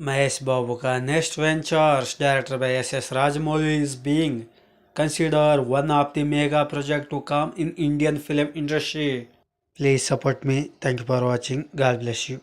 Mahesh Babu ka next ventures, directed by S.S. Rajamouli, is being considered one of the mega projects to come in Indian film industry. Please support me. Thank you for watching. God bless you.